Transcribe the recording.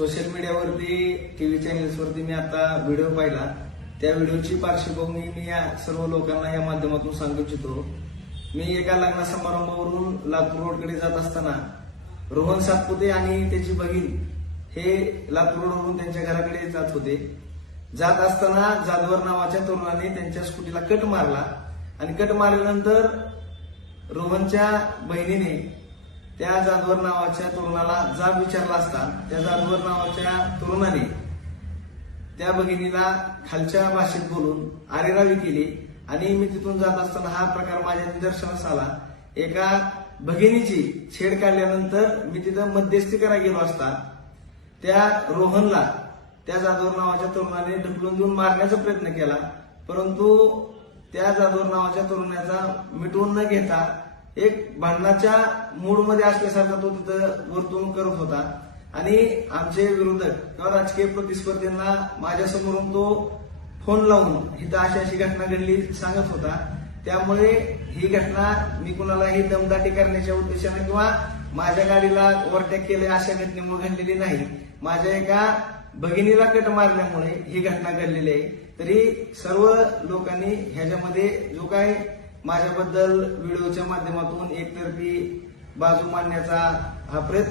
Social मीडियावरती TV चॅनेल्सवरती मी आता video पाहिला. त्या व्हिडिओची पार्श्वभूमी मी या सर्व लोकांना या माध्यमातून सांगू इच्छितो. मी एका लग्न समारंभावरून लातूर रोडकडे जात असताना रोहन सातपुते आणि त्याची बहीण हे लातूर रोडवरून त्यांच्या घराकडे जात होते. जात असताना जाधवर नावाच्या तरुणाने त्यांच्या स्कूटीला कट मारला आणि कट मारल्यानंतर रोहनच्या बहिणीने त्या जाधवर नावाच्या तरुणाला जाब विचारला असता त्या जाधवर नावाच्या तरुणाने त्या भगिनीला खालच्या भाषेत बोलून आरेरावी केली आणि मी तिथून जात असताना हा प्रकार माझ्या निदर्शनास आला. एका भगिनीची छेड काढल्यानंतर मी तिथं मध्यस्थी करायला गेलो असता त्या रोहनला त्या जाधवर नावाच्या तरुणाने ढकलून देऊन मारण्याचा प्रयत्न केला, परंतु त्या जाधवर नावाच्या तरुणाचा मिटवून न घेता एक भांडणाच्या मूडमध्ये असल्यासारखा तो तिथं वर्तवणूक करत होता आणि आमचे विरोधक किंवा राजकीय प्रतिस्पर्धींना माझ्यासमोरून तो फोन लावून इथं अशी घटना घडली सांगत होता. त्यामुळे ही घटना मी कुणालाही दमदाटी करण्याच्या उद्देशाने किंवा माझ्या गाडीला ओव्हरटेक केले अशा घटनेमुळे घडलेली नाही. माझ्या एका भगिनीला कट मारल्यामुळे ही घटना घडलेली आहे. तरी सर्व लोकांनी ह्याच्यामध्ये जो काय माझ्याबद्दल व्हिडिओच्या माध्यमातून एकतर्फी बाजू मांडण्याचा हा प्रयत्न